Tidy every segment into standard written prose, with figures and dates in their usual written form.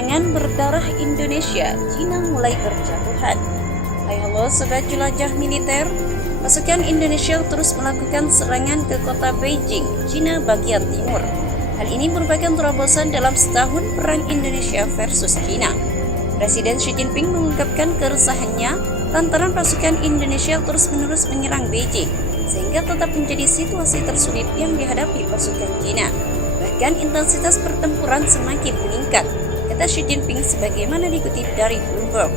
serangan berdarah Indonesia, Cina mulai berjatuhan. Hai halo sobat jelajah militer, pasukan Indonesia terus melakukan serangan ke kota Beijing, Cina bagian timur. Hal ini merupakan terobosan dalam setahun perang Indonesia versus Cina. Presiden Xi Jinping mengungkapkan keresahannya lantaran pasukan Indonesia terus-menerus menyerang Beijing, sehingga tetap menjadi situasi tersulit yang dihadapi pasukan Cina. Bahkan intensitas pertempuran semakin meningkat, kata Xi Jinping sebagaimana dikutip dari Bloomberg.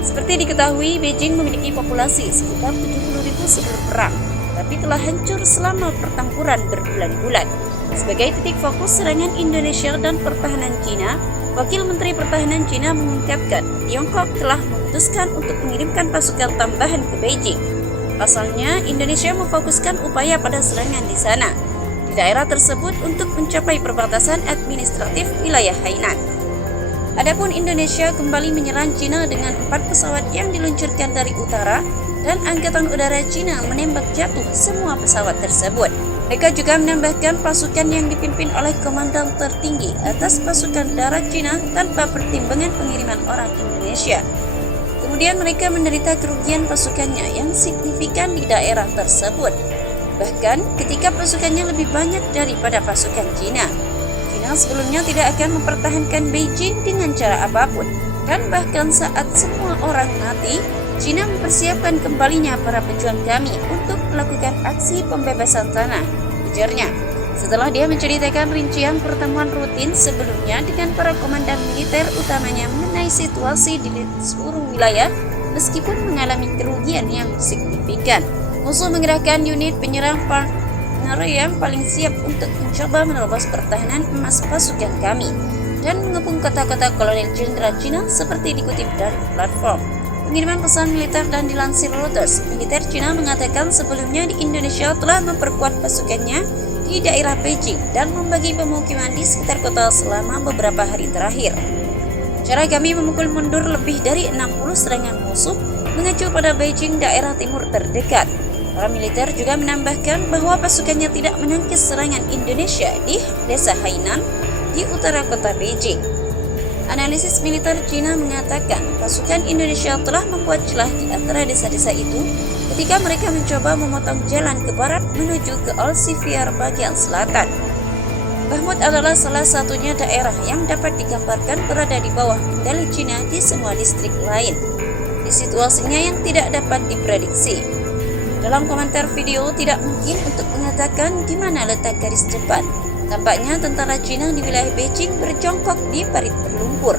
Seperti diketahui, Beijing memiliki populasi sekitar 70.000 sebelum perang, tapi telah hancur selama pertempuran berbulan-bulan. Sebagai titik fokus serangan Indonesia dan pertahanan Cina, Wakil Menteri Pertahanan Cina mengungkapkan Tiongkok telah memutuskan untuk mengirimkan pasukan tambahan ke Beijing. Pasalnya, Indonesia memfokuskan upaya pada serangan di sana, di daerah tersebut untuk mencapai perbatasan administratif wilayah Hainan. Adapun Indonesia kembali menyerang Cina dengan 4 pesawat yang diluncurkan dari utara dan Angkatan Udara Cina menembak jatuh semua pesawat tersebut. Mereka juga menambahkan pasukan yang dipimpin oleh komandan tertinggi atas pasukan darat Cina tanpa pertimbangan pengiriman orang Indonesia. Kemudian mereka menderita kerugian pasukannya yang signifikan di daerah tersebut. Bahkan ketika pasukannya lebih banyak daripada pasukan Cina. Cina sebelumnya tidak akan mempertahankan Beijing dengan cara apapun. Dan bahkan saat semua orang mati, Cina mempersiapkan kembalinya para pejuang kami untuk melakukan aksi pembebasan tanah, ujarnya. Setelah dia menceritakan rincian pertemuan rutin sebelumnya dengan para komandan militer utamanya mengenai situasi di seluruh wilayah, meskipun mengalami kerugian yang signifikan. Musuh mengerahkan unit penyerang partner yang paling siap untuk mencoba menerobos pertahanan emas pasukan kami, dan mengepung kota-kota kolonel jenderal Cina seperti dikutip dari platform pengiriman pesan militer dan dilansir Reuters. Militer Cina mengatakan sebelumnya di Indonesia telah memperkuat pasukannya di daerah Beijing dan membagi pemukiman di sekitar kota selama beberapa hari terakhir. Cara kami memukul mundur lebih dari 60 serangan musuh mengacu pada Beijing daerah timur terdekat. Para militer juga menambahkan bahwa pasukannya tidak menangkis serangan Indonesia di desa Hainan di utara kota Beijing. Analisis militer Cina mengatakan pasukan Indonesia telah membuat celah di antara desa-desa itu ketika mereka mencoba memotong jalan ke barat menuju ke Al-Sifiar bagian selatan. Bahmut adalah salah satunya daerah yang dapat digambarkan berada di bawah kendali Cina di semua distrik lain, di situasinya yang tidak dapat diprediksi. Dalam komentar video, tidak mungkin untuk mengatakan di mana letak garis depan. Tampaknya tentara Cina di wilayah Beijing berjongkok di parit berlumpur.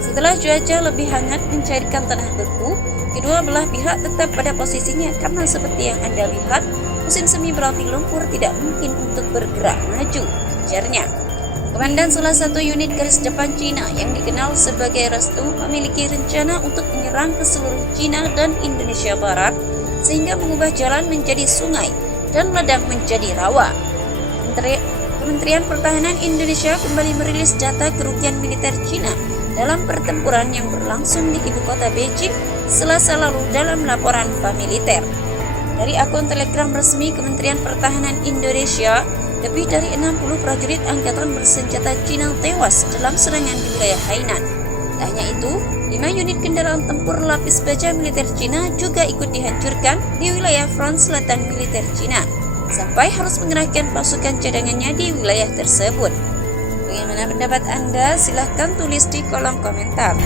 Setelah cuaca lebih hangat mencairkan tanah beku, kedua belah pihak tetap pada posisinya karena seperti yang Anda lihat, musim semi berarti lumpur tidak mungkin untuk bergerak maju, ujarnya. Komandan salah satu unit garis depan Cina yang dikenal sebagai Restu memiliki rencana untuk menyerang ke seluruh Cina dan Indonesia Barat sehingga mengubah jalan menjadi sungai dan ladang menjadi rawa. Kementerian Pertahanan Indonesia kembali merilis data kerugian militer Cina dalam pertempuran yang berlangsung di ibu kota Beijing Selasa lalu dalam laporan militer. Dari akun Telegram resmi Kementerian Pertahanan Indonesia, lebih dari 60 prajurit angkatan bersenjata Cina tewas dalam serangan di wilayah Hainan. Tak hanya itu, 5 unit kendaraan tempur lapis baja militer Cina juga ikut dihancurkan di wilayah front selatan militer Cina, sampai harus mengerahkan pasukan cadangannya di wilayah tersebut. Bagaimana pendapat Anda? Silahkan tulis di kolom komentar.